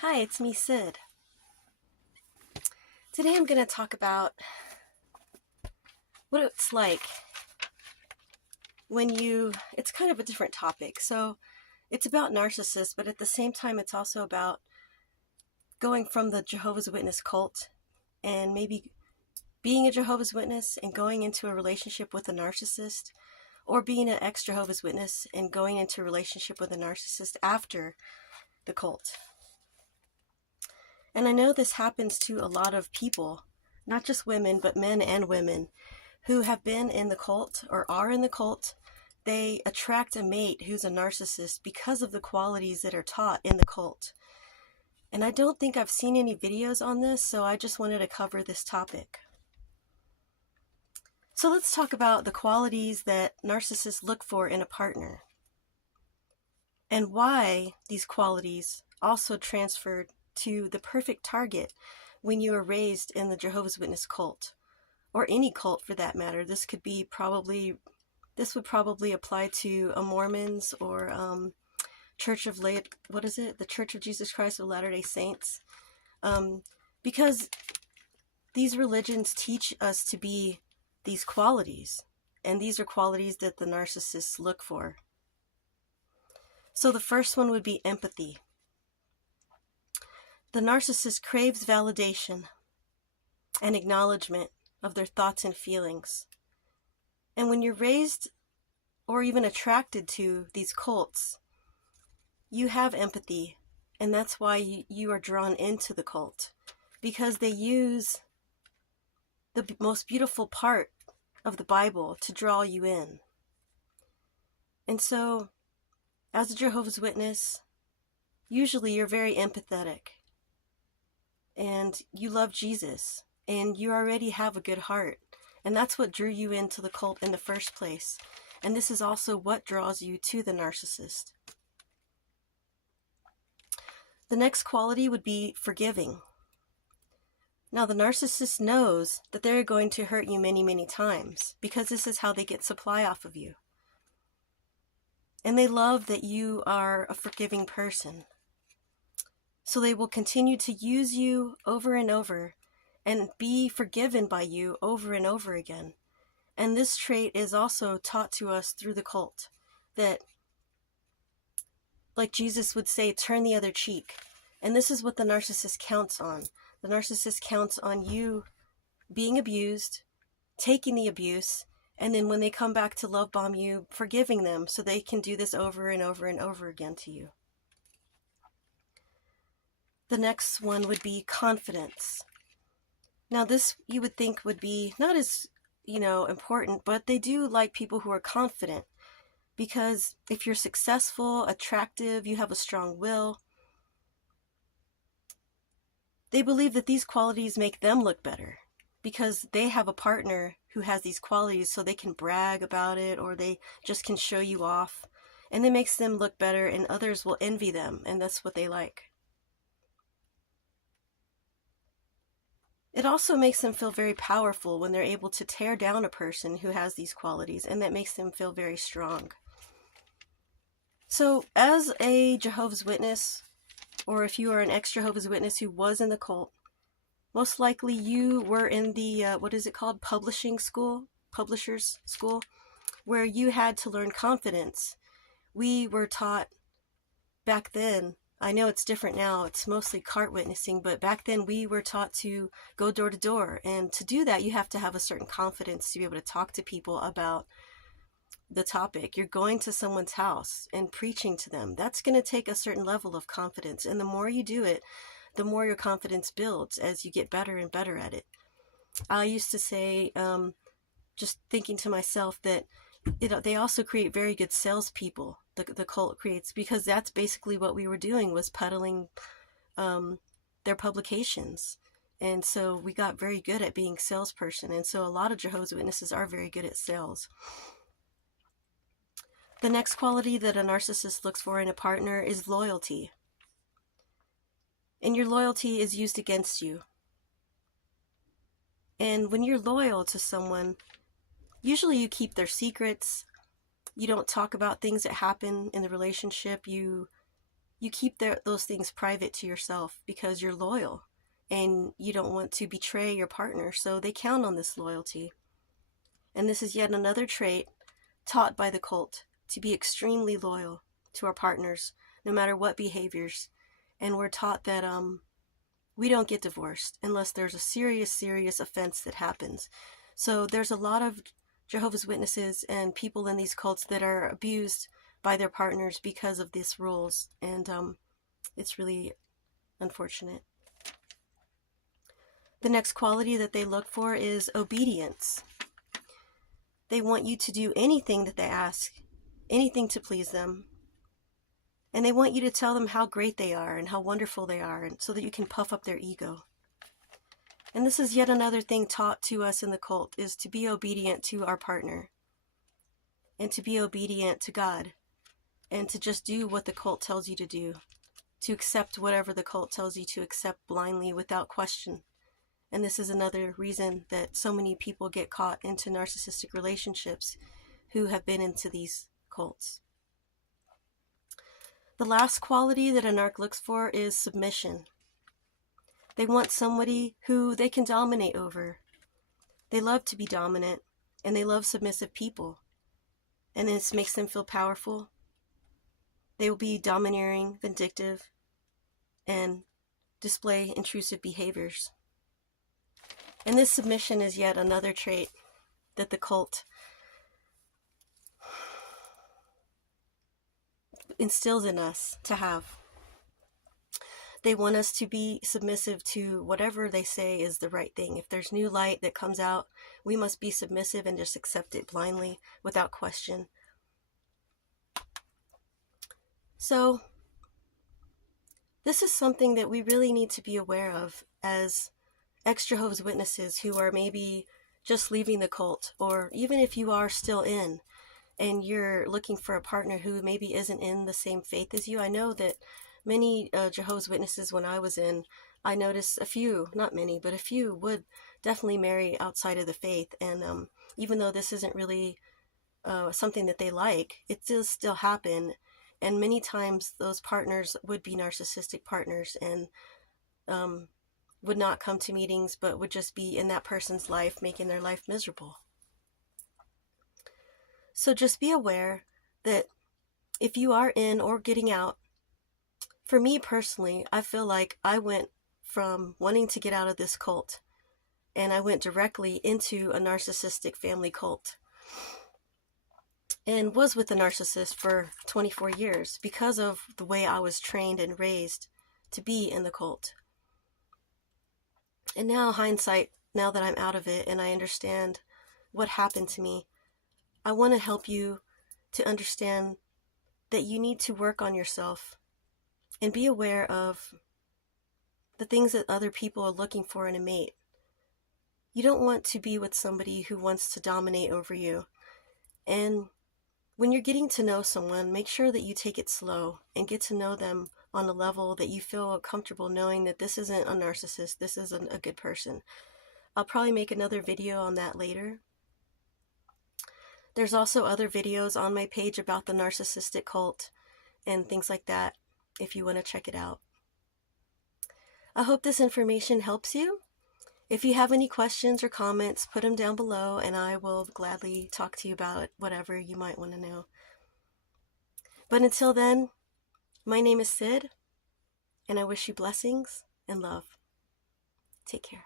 Hi, it's me, Sid. Today I'm going to talk about what it's like it's kind of a different topic. So it's about narcissists, but at the same time, it's also about going from the Jehovah's Witness cult and maybe being a Jehovah's Witness and going into a relationship with a narcissist, or being an ex-Jehovah's Witness and going into a relationship with a narcissist after the cult. And I know this happens to a lot of people, not just women, but men and women who have been in the cult or are in the cult. They attract a mate who's a narcissist because of the qualities that are taught in the cult. And I don't think I've seen any videos on this, so I just wanted to cover this topic. So let's talk about the qualities that narcissists look for in a partner and why these qualities also transferred to the perfect target when you were raised in the Jehovah's Witness cult, or any cult for that matter. This would probably apply to a Mormons or the Church of Jesus Christ of Latter-day Saints, because these religions teach us to be these qualities, and these are qualities that the narcissists look for. So the first one would be empathy. The narcissist craves validation and acknowledgement of their thoughts and feelings. And when you're raised or even attracted to these cults, you have empathy, and that's why you are drawn into the cult, because they use the most beautiful part of the Bible to draw you in. And so, as a Jehovah's Witness, usually you're very empathetic, and you love Jesus, and you already have a good heart, and that's what drew you into the cult in the first place. And this is also what draws you to the narcissist. The next quality would be forgiving. Now, the narcissist knows that they're going to hurt you many, many times, because this is how they get supply off of you. And they love that you are a forgiving person. So they will continue to use you over and over and be forgiven by you over and over again. And this trait is also taught to us through the cult, that, like Jesus would say, turn the other cheek. And this is what the narcissist counts on. The narcissist counts on you being abused, taking the abuse, and then when they come back to love bomb you, forgiving them so they can do this over and over and over again to you. The next one would be confidence. Now this you would think would be not as, important, but they do like people who are confident, because if you're successful, attractive, you have a strong will, they believe that these qualities make them look better because they have a partner who has these qualities, so they can brag about it, or they just can show you off, and it makes them look better, and others will envy them, and that's what they like. It also makes them feel very powerful when they're able to tear down a person who has these qualities, and that makes them feel very strong. So as a Jehovah's Witness, or if you are an ex-Jehovah's Witness who was in the cult, most likely you were in the, publishers school, where you had to learn confidence. We were taught back then, I know it's different now, it's mostly cart witnessing, but back then we were taught to go door to door. And to do that, you have to have a certain confidence to be able to talk to people about the topic. You're going to someone's house and preaching to them. That's going to take a certain level of confidence. And the more you do it, the more your confidence builds as you get better and better at it. I used to say, just thinking to myself that they also create very good salespeople, the cult creates, because that's basically what we were doing, was peddling their publications. And so we got very good at being salesperson. And so a lot of Jehovah's Witnesses are very good at sales. The next quality that a narcissist looks for in a partner is loyalty. And your loyalty is used against you. And when you're loyal to someone, usually you keep their secrets. You don't talk about things that happen in the relationship. You you keep those things private to yourself because you're loyal and you don't want to betray your partner, so they count on this loyalty. And this is yet another trait taught by the cult, to be extremely loyal to our partners, no matter what behaviors. And we're taught that we don't get divorced unless there's a serious offense that happens. So there's a lot of Jehovah's Witnesses and people in these cults that are abused by their partners because of these rules, and it's really unfortunate. The next quality that they look for is obedience. They want you to do anything that they ask, anything to please them. And they want you to tell them how great they are and how wonderful they are, and so that you can puff up their ego. And this is yet another thing taught to us in the cult, is to be obedient to our partner and to be obedient to God and to just do what the cult tells you to do, to accept whatever the cult tells you to accept blindly without question. And this is another reason that so many people get caught into narcissistic relationships who have been into these cults. The last quality that a narc looks for is submission. They want somebody who they can dominate over. They love to be dominant, and they love submissive people. And this makes them feel powerful. They will be domineering, vindictive, and display intrusive behaviors. And this submission is yet another trait that the cult instills in us to have. They want us to be submissive to whatever they say is the right thing. If there's new light that comes out, we must be submissive and just accept it blindly without question. So this is something that we really need to be aware of as ex-Jehovah's Witnesses who are maybe just leaving the cult, or even if you are still in and you're looking for a partner who maybe isn't in the same faith as you. I know that many Jehovah's Witnesses, when I was in, I noticed a few, not many, but a few would definitely marry outside of the faith. And even though this isn't really something that they like, it does still happen. And many times those partners would be narcissistic partners and would not come to meetings, but would just be in that person's life, making their life miserable. So just be aware that if you are in or getting out, for me personally, I feel like I went from wanting to get out of this cult, and I went directly into a narcissistic family cult, and was with a narcissist for 24 years because of the way I was trained and raised to be in the cult. And now, hindsight, now that I'm out of it and I understand what happened to me, I want to help you to understand that you need to work on yourself and be aware of the things that other people are looking for in a mate. You don't want to be with somebody who wants to dominate over you. And when you're getting to know someone, make sure that you take it slow and get to know them on a level that you feel comfortable knowing that this isn't a narcissist, this is a good person. I'll probably make another video on that later. There's also other videos on my page about the narcissistic cult and things like that, if you want to check it out. I hope this information helps you. If you have any questions or comments, put them down below and I will gladly talk to you about whatever you might want to know. But until then, my name is Sid, and I wish you blessings and love. Take care.